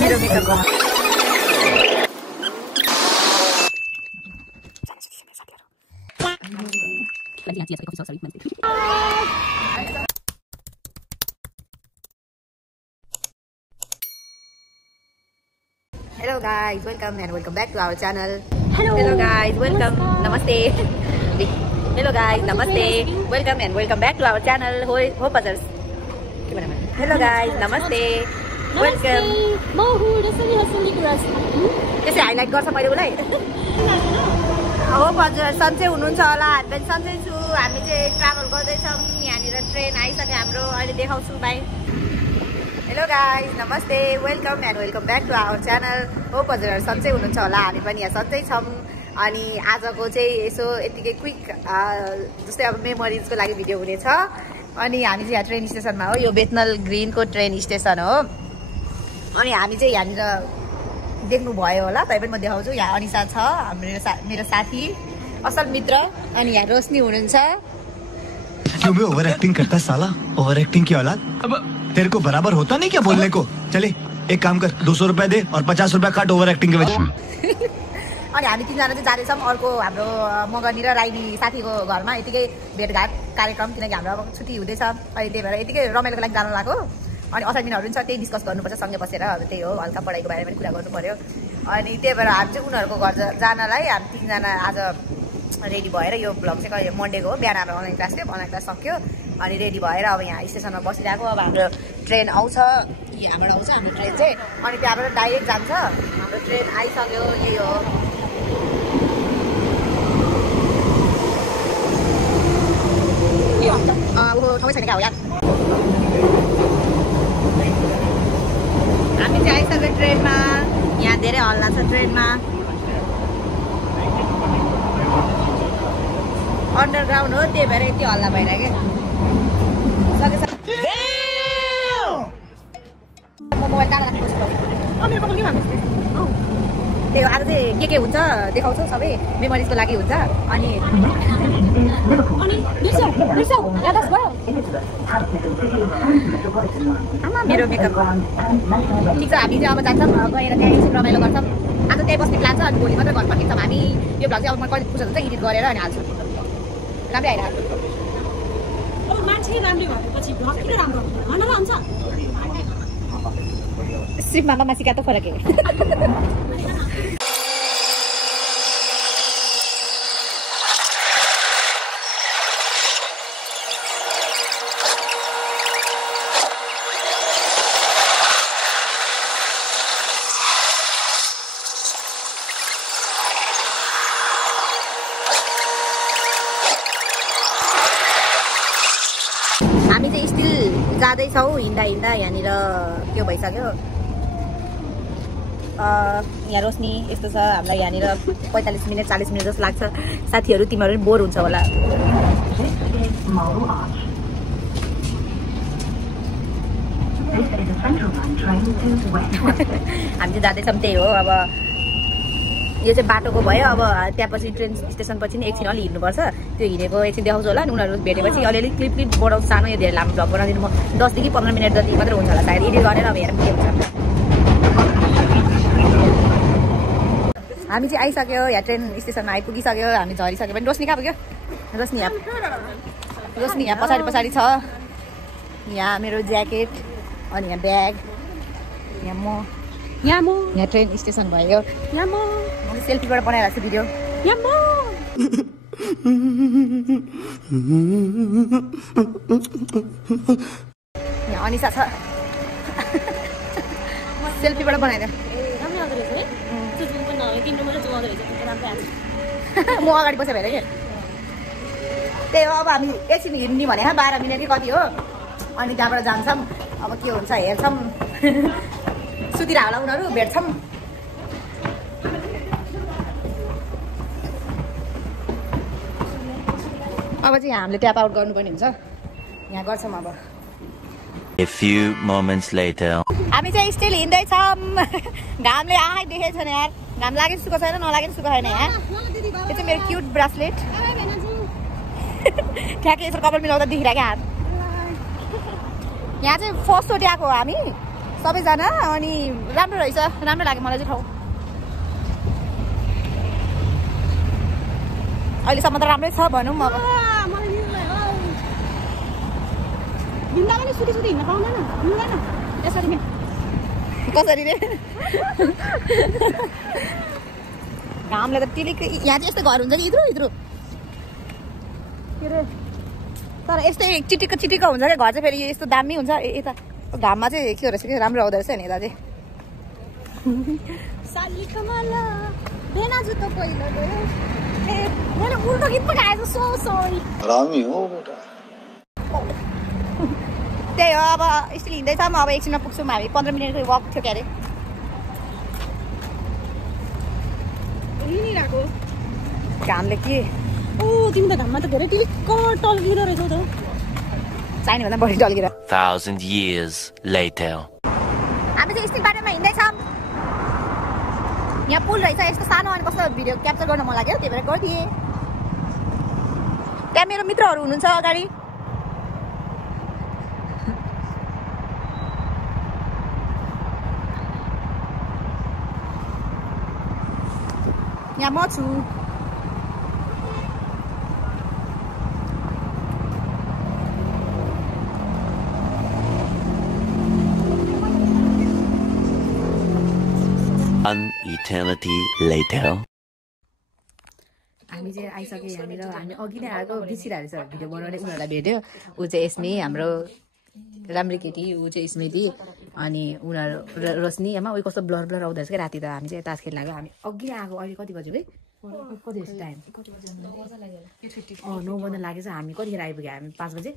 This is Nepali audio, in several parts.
मेरो makeup Hello guys, welcome and welcome back to our channel. Hello guys, welcome. Namaste. Hello guys, namaste. Welcome and welcome back to our channel. Hope others. Hello guys, namaste. Welcome. त्यसै हाइलाइट गर्छ मैले उलाई होप हजुर सन्चै हुनुहुन्छ होला हामी पनि सन्चै छु हामी चाहिँ ट्राभल गर्दैछौँ यहाँनिर ट्रेन आइसक्यो हाम्रो अहिले देखाउँछु बाई हेलो गाइज नमस्ते welcome and welcome back to our channel hope हजुरहरू सन्चै हुनुहुन्छ होला हामी पनि यहाँ सन्चै छौँ अनि आजको चाहिँ यसो यतिकै क्विक जस्तै अब मेमोरिजको लागि भिडियो हुनेछ अनि हामी चाहिँ यहाँ ट्रेन स्टेसनमा हो यो बेतनल ग्रिनको ट्रेन स्टेसन हो अनि हामी चाहिँ यहाँनिर देख्नु भयो होला तै पनि म देखाउँछु यहाँ अनिसा छ मेरो साथी असल मित्र अनि यहाँ रोशनी हुनुहुन्छ क्यों बे ओवर एक्टिंग करता है साला ओवर एक्टिंग की औलाद अब तेरे को बराबर होता नहीं क्या बोलने को चले एक काम कर 200 रुपया दे और 50 रुपया काट ओवर एक्टिंग के वजह अनि हामी तीनजना चाहिँ जाँदैछौँ अर्को हाम्रो मगनी र राइनी साथीको घरमा यतिकै भेटघाट कार्यक्रम किनकि हाम्रो अब छुट्टी हुँदैछ अनि त्यही भएर यतिकै रमाइलोको लागि जानु लाग्यो अनि असाइनमेन्टहरू पनि छ त्यही डिस्कस गर्नुपर्छ सँगै बसेर अब त्यही हो हल्का पढाइको बारेमा पनि कुरा गर्नु पर्यो अनि त्यही भएर हामी चाहिँ उनीहरूको घर जानलाई हामी तीनजना आज रेडी भएर यो भ्लग चाहिँ कहिले मन्डेको हो बिहान हाम्रो अनलाइन क्लास थियो अनलाइन क्लास सक्यो अनि रेडी भएर अब यहाँ स्टेसनमा बसिरहेको अब हाम्रो ट्रेन आउँछ यहाँबाट आउँछ हाम्रो ट्रेन चाहिँ अनि त्यहाँबाट डाइरेक्ट जान्छ हाम्रो ट्रेन आइसक्यो यही हो ठाउँ छैन क्या हो यार हामी चाहिँ आइसक्यो ट्रेनमा यहाँ धेरै हल्ला छ ट्रेनमा अन्डरग्राउन्ड हो त्यही भएर यति हल्ला भइरहेको मोबाइल कहाँ त्यही हो आज चाहिँ के हुन्छ देखाउँछौँ सबै मेमोरिजको लागि हुन्छ अनि मेरो मेकअप ठिक छ हामी चाहिँ अब जान्छौँ गएर त्यहाँ एकछिन रमाइलो गर्छौँ आज त्यहीँ बस्ने प्लान छ अनि भोलि मात्रै घर फर्किन्छौँ हामी यो भ्लग चाहिँ अब म कहिले फुर्सद हुन्छ एडिट गरेर अनि हाल्छु राम्रै आइरहेको सिर्फ मामा सिका त फरक है हामी चाहिँ स्टिल जाँदैछौँ हिँड्दा यहाँनिर के भइसक्यो यहाँ रोशनी यस्तो छ हामीलाई यहाँनिर 45 मिनट 40 मिनट जस्तो लाग्छ साथीहरू तिमीहरू पनि बोर हुन्छ होला हामी चाहिँ जाँदैछौँ त्यही हो अब यो चाहिँ बाटोको भयो अब त्यहाँपछि ट्रेन स्टेसन पछि नि एकछिन अलि हिँड्नुपर्छ त्यो हिँडेको एकछिन देखाउँछु होला नि उनीहरू भेटेपछि अलिअलि क्लिप बढाउँछु सानो यो धेरै लामो भ्लग बनाइदिनु म 10 देखि 15 मिनट जति मात्रै हुन्छ होला सायद एडिट गरेर अब हेरौँ के हुन्छ हामी चाहिँ आइसक्यो यहाँ ट्रेन स्टेसनमा आइपुगिसक्यो हामी झरिसक्यो पनि रोशनी कहाँ पुग्यो रोशनी यहाँ पछाडि छ यहाँ मेरो ज्याकेट अनि यहाँ ब्याग यहाँ ट्रेन स्टेसन भयो मैले सेल्फीबाट बनाइरहेको छु भिडियो यहाँ अनिसा छ सेल्फीबाट बनाइदियो म अगाडि बसेँ भएर के त्यही हो अब हामी एकछिन हिँड्ने भने 12 मिनट कि कति हो अनि त्यहाँबाट जान्छौँ अब के हुन्छ हेर्छौँ सुतिरह होला उनीहरू भेट्छौँ अब चाहिँ हामीले ट्याप आउट गर्नुपर्ने हुन्छ यहाँ गर्छौँ अब A few moments later. हामी चाहिँ स्टिल हिँड्दैछौँ घामले आँखै देखेको छैन यार घाम लाग्यो सुको छैन नलाग्यो सुको छैन यहाँ यो चाहिँ मेरो क्युट ब्रासलेट ठ्याक्कै यसो कपाल मिलाउँदा देखिरहेको हात यहाँ चाहिँ फर्स्ट चोटि आएको हो हामी सबैजना अनि राम्रो रहेछ राम्रो लाग्यो मलाई चाहिँ ठाउँ अहिलेसम्म त राम्रै छ भनौँ अब कसरी रे घामले त टिलिक यहाँ चाहिँ यस्तो घर हुन्छ नि इत्रो इत्रो के अरे तर यस्तै चिटिक्क हुन्छ क्या घर चाहिँ फेरि यस्तो दामी हुन्छ यता घाममा चाहिँ के रहेछ कि राम्रो आउँदो रहेछ नि यता चाहिँ मैले उल्टो गीत पो गाएछु सो सरी त्यही हो अब स्टिल हिँड्दैछौँ अब एकछिनमा पुग्छौँ हामी 15 मिनटको वक थियो क्यारे घामले के तिमी त घाममा त धेरै टिलिक्क टल्किँदो रहेछौ त चाहिने भन्दा बढी टल्किएर 1,000 years later. हामी चाहिँ स्टिल बाटोमा हिँड्दैछौँ यहाँ पुल रहेछ यस्तो सानो अनि कस्तो भिडियो क्याप्चर गर्न मन लाग्यो त्यही भएर गरिदिएँ त्यहाँ मेरो मित्रहरू हुनुहुन्छ अगाडि यहाँ म छु An eternity later. हामी चाहिँ आइसक्यो यहाँनिर हामी अघि नै आएको बिर्सिरहेको छ भिडियो बनाउने उनीहरूलाई भेट्यो ऊ चाहिँ यसमी हाम्रो राम्री केटी ऊ चाहिँ स्मृति अनि उनीहरू रोशनी आमा उयो कस्तो ब्लर ब्लर आउँदो रहेछ क्या राति त हामी चाहिँ तास खेल्न लाग्यो हामी अघि आएको अहिले कति बज्यो है कति बजी टाइम 9 बज्न लागेछ हामी कतिखेर आइपुग्यो हामी 5 बजे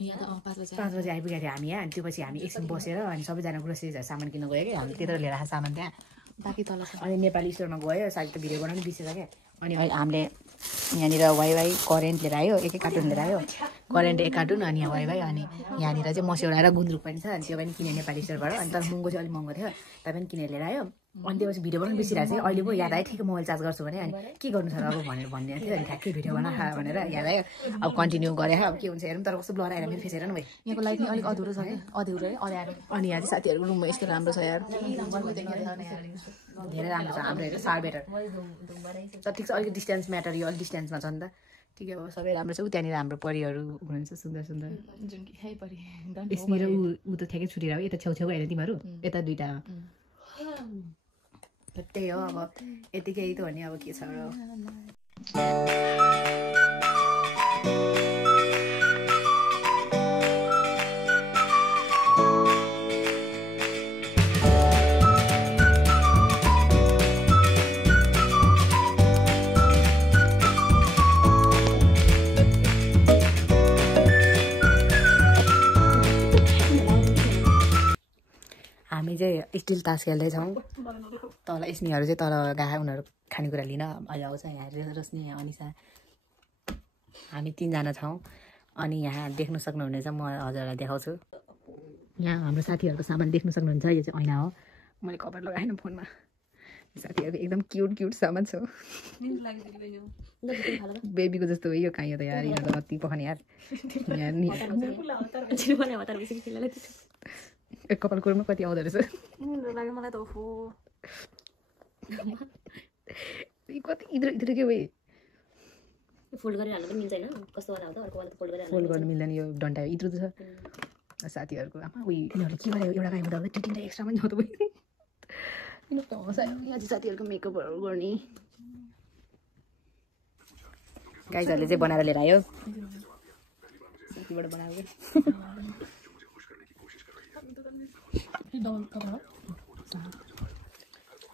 5 बजे आइपुगेको थियो हामी यहाँ अनि त्यो पछि हामी एकछिन बसेर अनि सबैजना ग्रोसरिजहरू सामान किन्न गयो कि हामी त्यत्रो लिएर आएको सामान त्यहाँ बाँकी तल अनि नेपाली स्टोरमा गयो सायद त भिडियो बनाउनु बिर्सेछ क्या अनि हामीले यहाँनिर वाइवाई करेन्ट लिएर आयो एक कार्टुन लिएर आयो करेन्ट 1 कार्टुन अनि यहाँ वाइवाई अनि यहाँनिर चाहिँ मस्यौडा र गुन्द्रुक पनि छ अनि त्यो पनि किने नेपाली स्टोरबाट अनि तर महँगो चाहिँ अलिक महँगो थियो त्यहाँ पनि किनेर लिएर आयो अनि त्यसपछि भिडियो बनाउनु बिर्सिरहेको थियो अहिले पो याद आयो ठिकै मोबाइल चार्ज गर्छु भने अनि के गर्नु छ र अब भनेर भनिदिएको थियो अनि ठ्याक्कै भिडियो बना भनेर याद आयो अब कन्टिन्यू गरेर अब के हुन्छ हेरौँ तर कस्तो ब्लर आएर मेरो फेस हेर न भाइ यहाँको लाइट अलिक अधुरो छ कि अधुरो है अँध्यारो अनि यहाँ चाहिँ साथीहरूको रुममा यस्तो राम्रो छ यार धेरै राम्रो छ हाम्रो हेरेर फार बेटर तर ठिक छ अलिक डिस्टेन्स म्याटर यो अलिक डिस्टेन्समा छ नि त ठिकै हो सबै राम्रो छ ऊ त्यहाँनिर हाम्रो परिहरू हुनुहुन्छ सुन्दर सुन्दर यसनिर ऊ त ठ्याक्कै छुटेर हो यता छेउछेउ होइन तिमीहरू यता दुइटा त्यही हो अब यतिकै त भने अब के छ र हामी चाहिँ स्टिल तास खेल्दैछौँ तल स्नेहरू चाहिँ तल गए उनीहरू खानेकुरा लिन अहिले आउँछ यहाँ रोशनी यहाँ अनिसा हामी 3 जना छौँ अनि यहाँ देख्न सक्नुहुनेछ म हजुरलाई देखाउँछु यहाँ हाम्रो साथीहरूको सामान देख्न सक्नुहुन्छ यो चाहिँ ऐना हो मैले कभर लगाएन फोनमा साथीहरूको एकदम क्युट सामान छ बेबीको जस्तो हो यो कहाँ त यार यो त अति पखाने यार कपाल कुरमा कति आउँदो रहेछ मलाई त ओहो कति इधर के भयो फोल्ड गरेर हाल्नु पनि मिल्छ हैन कस्तो वाला हो त अर्को वाला फोल्ड गरेर फोल्ड गर्न मिल्दैन यो डन्टा इत्रो छ साथीहरूको आमा उही यिनीहरूले के गर्यो एउटा गाईमा त टिटिनलाई एक्स्ट्रा पनि छ त भयो यहाँ चाहिँ साथीहरूको मेकअपहरू गर्ने गाइजहरूले चाहिँ बनाएर लिएर आयो साथीबाट बनाएको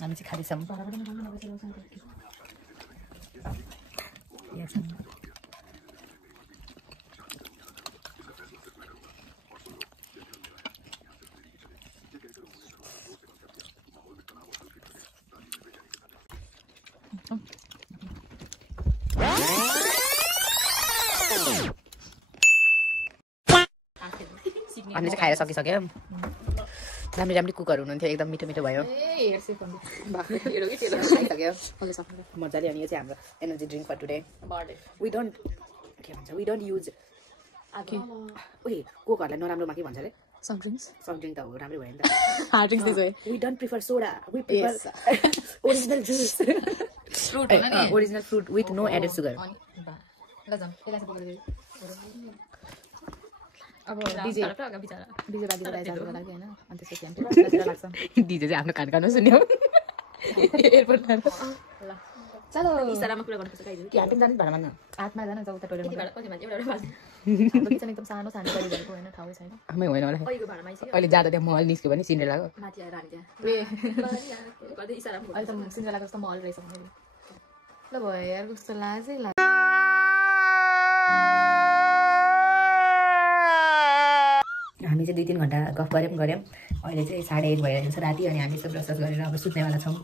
हामी चाहिँ खाँदैछौँ हामीले चाहिँ खाएर सकिसक्यो राम्री कुकहरू हुनुहुन्थ्यो एकदम मिठो मिठो भयो मजाले अनि यो चाहिँ हाम्रो energy drink for today we don't use कोकहरूलाई नराम्रोमा के भन्छ अरे Soft drinks त हो राम्रो भयो नि त Hard drinks this way. We don't prefer soda. We prefer original juice. Fruit original fruit with no added sugar. ल जाम यसलाई चाहिँ बोकेर अब डीजे बाजेको राइजको लागि हैन अनि त्यसपछि हामी लाग्छ डीजे चाहिँ आफ्नो कान कानमा सुन्यो एयरपोर्ट ल चलो इशारामा कुरा गर्नुपर्छ गाइज कि हामी जाने भाडा मान्न आत्मा जान जाऊ त टोइलेट कति भाडा कति मान्छे एउटा बाज हाम्रो किचन एकदम सानो सानो गरिरहेको हैन ठाउँ छैन हामी होइन होला अहिलेको भाडामा आइसक्यो अहिले जाँदा त्यहाँ महल निस्क्यो भने सिन्ड्रेलाको माथि आएर हामी त्यहाँ गर्दै इशारामा अहिले त सिन्ड्रेलाको जस्तो महल रहेछ भने ल भयो यार कस्तो लाजै लाग्छ हामी चाहिँ 2-3 घण्टा गफ गऱ्यौँ अहिले चाहिँ 1:30 भइरहेको छ राति अनि हामी सब ब्रस गरेर अब सुत्नेवाला छौँ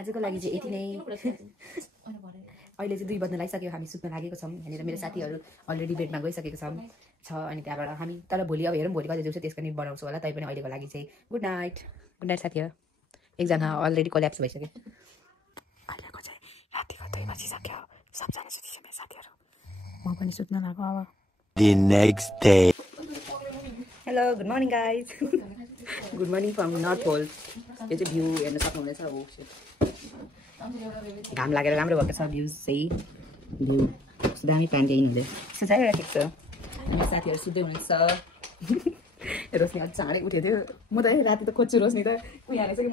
आजको लागि चाहिँ यति नै अहिले चाहिँ 2 बज्न लागिसक्यो हामी सुत्न लागेको छौँ यहाँनिर मेरो साथीहरू अलरेडी बेडमा गइसकेको छ अनि त्यहाँबाट हामी तर भोलि अब हेरौँ भोलि कति दिउँसो त्यसको नि बनाउँछु होला तैपनि अहिलेको लागि चाहिँ गुड नाइट साथीहरू एकजना अलरेडी कोल्याप्स भइसक्यो अहिलेको चाहिँ रातिको 2 बजिसक्यो सबजना सुतिसक्यो मेरो साथीहरू म पनि सुत्न लागेको अब The next day. Hello good morning guys good morning from north pole यो चाहिँ भ्यू हेर्न सक्नुहुनेछ हो घाम लागेर राम्रो भएको छ भ्युज चाहिँ भ्यू दामी प्लान्टेन हुँदै यस्तो चाहिरहेको छ अनि साथीहरू सुत्दै हुनुहुन्छ रोशनी अझ चाँडै उठेको थियो म त राति त खोज्छु रोशनी त उयो हालेछ कि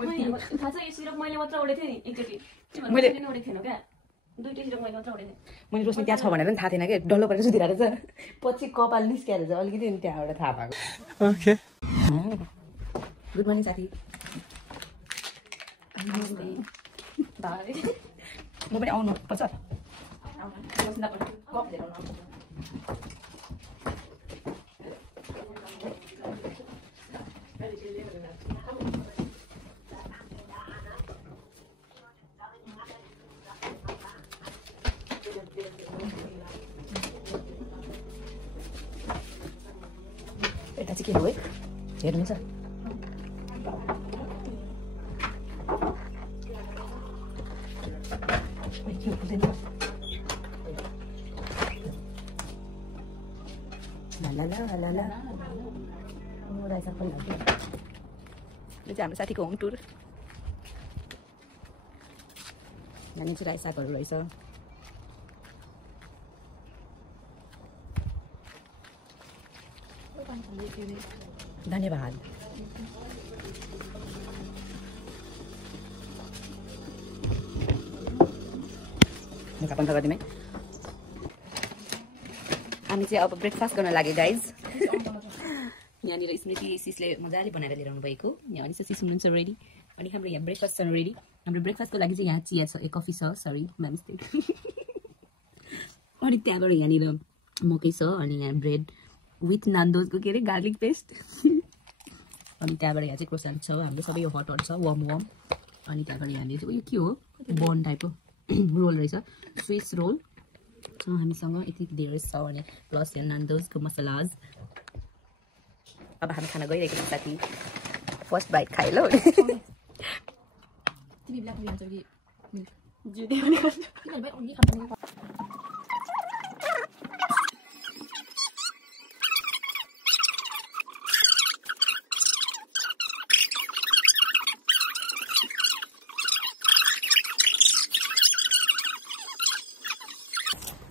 थाहा छ यो सिरप मैले मात्र उडेको थिएँ नि एकचोटि मैले उडेको थिएन क्या दुईटै सिरप मैले मात्र उडेको मैले रोशनी त्यहाँ छ भनेर पनि थाहा थिएन कि डल्लो परेर सुतिरहेको छ पछि कपाल निस्किहाल्छ अलिकति त्यहाँबाट थाहा भएको ओके गुड मर्निङ साथी म पनि आउनु पर्छ यता चाहिँ के हो है हेर्नुहुन्छ यो चाहिँ हाम्रो साथीको होम टुर यहाँ चाहिँ राई सागहरू रहेछ धन्यवाद मुखा पन्थ गरिदिउँ है हामी चाहिँ अब ब्रेकफास्ट गर्न लाग्यो गाइज यहाँनिर स्मृति सिसले मजाले बनाएर लिएर आउनु भएको यहाँ अनि सिस हुनुहुन्छ रेडी अनि हाम्रो यहाँ ब्रेकफास्ट छ रेडी हाम्रो ब्रेकफास्टको लागि चाहिँ यहाँ चिया छ कफी छ सरी म्याम अनि त्यहाँबाट यहाँनिर मकै छ अनि यहाँ ब्रेड विथ नान्दोजको के अरे गार्लिक पेस्ट अनि त्यहाँबाट यहाँ चाहिँ क्रोसान छ हाम्रो सबै यो हटहरू छ वार्म अनि त्यहाँबाट यहाँनिर चाहिँ यो के हो बन टाइपको रोल रहेछ स्विस रोल छ हामीसँग यति धेरै छ भने प्लस यहाँ नान्दोजको मसलाज अब हामी खाना गइरहेको छौँ साथी फर्स्ट बाइट खायो ल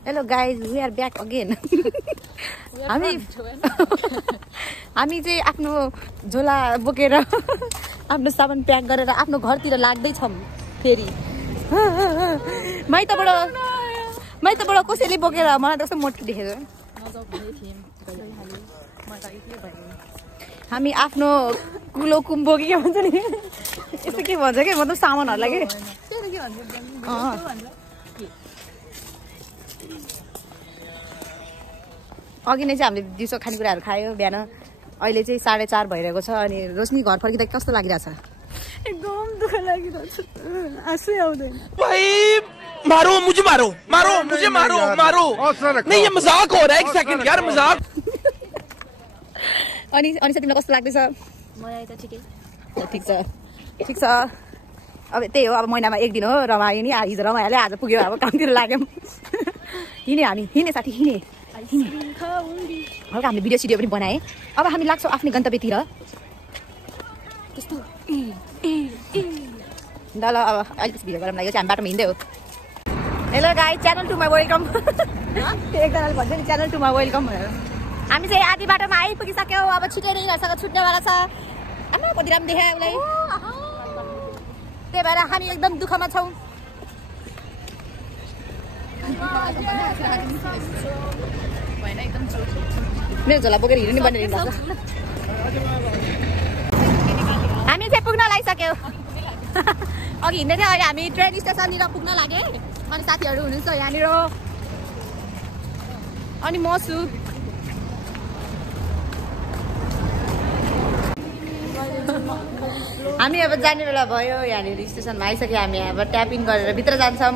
hello guys we are back again हामी चाहिँ आफ्नो झोला बोकेर आफ्नो सामान प्याक गरेर आफ्नो घरतिर लाग्दैछौँ फेरि माइतबाट कसैले बोकेर मलाई त कस्तो मोटो देखेको हामी आफ्नो कुलो कुम्बो कि के भन्छ नि यस्तो के भन्छ कि मतलब सामानहरूलाई के अघि नै चाहिँ हामीले दिउँसो खानेकुराहरू खायो बिहान अहिले चाहिँ 4:30 भइरहेको छ अनि रोशनी घर फर्किँदा कस्तो लागिरहेछ एकदम दुःख लागिरहेछ आँसु आउँदैन भाई मारो मुझे मारो नहीं ये मजाक हो रहा है एक सेकंड यार मजाक अनि अनि तिमीलाई कस्तो लाग्दैछ मलाई त ठिकै ठिक छ अब त्यही हो अब महिनामा एक दिन हो रमायो नि हिजो रमाइहाल्यो आज पुग्यो अब कामतिर लाग्यौँ हिँड्यो हामी हिँड्ने साथी हिँड्ने हल्का हामीले भिडियो सिडियो पनि बनाएँ अब हामी लाग्छौँ आफ्नै गन्तव्यतिर त्यस्तो ल ल अब अलिकति भिडियो गरौँ यो चाहिँ हामी बाटोमा हिँड्दै हो hello guys channel to my welcome एकजनाले भन्छ नि च्यानल टु माई वेलकम भनेर हामी चाहिँ आधी बाटोमा आइपुगिसक्यौँ अब छिटै नै घरसँग छुट्नेवाला छ आमा कति राम्रो देखायो उसलाई त्यही भएर हामी एकदम दुःखमा छौँ मेरो झोला बोकेर हिँड्नु पनि बनिरहेको छ हामी चाहिँ पुग्न लागिसक्यौँ अघि हिँड्दै थियो अहिले हामी ट्रेन स्टेसननिर पुग्न लाग्यो अनि साथीहरू हुनुहुन्छ यहाँनिर अनि म छु हामी अब जाने बेला भयो यहाँनिर स्टेसनमा आइसक्यो हामी अब ट्यापिङ गरेर भित्र जान्छौँ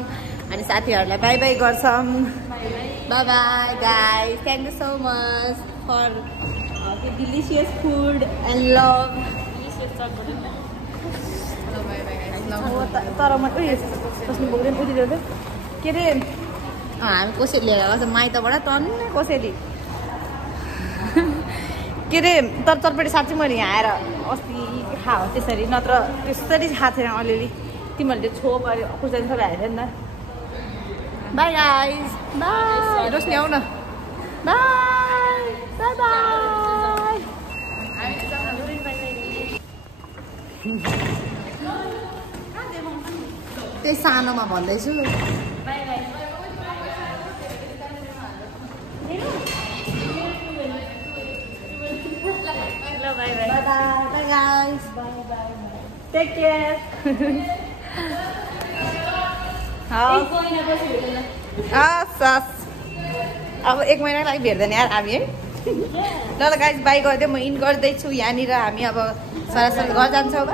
अनि साथीहरूलाई बाई बाई गर्छौँ bye bye guys thank you so much for delicious food and love तर म बस्नु बोक्दैन उठिदियो के अरे हामी कोसेली लिएर गएको छ माइतबाट टन्नै कोसेली के अरे तर चटपटी साँच्चै मैले यहाँ आएर अस्ति खाओ त्यसरी नत्र त्यसरी खाएको थिएन अलिअलि तिमीहरूले त्यो छोप अरे खुर्सानी सबै हाल्यो नि त बाई गाइस बाई रोशनी आऊ न बाई बाई बाई त्यही सानोमा भन्दैछु Bye bye. Bye bye. Bye guys. Bye bye. Take care. अब एक महिनाको लागि भेट्दैन यार हामी है ल गाइस बाई गरिदियो म इन गर्दैछु यहाँनिर हामी अब सरासर घर जान्छौँ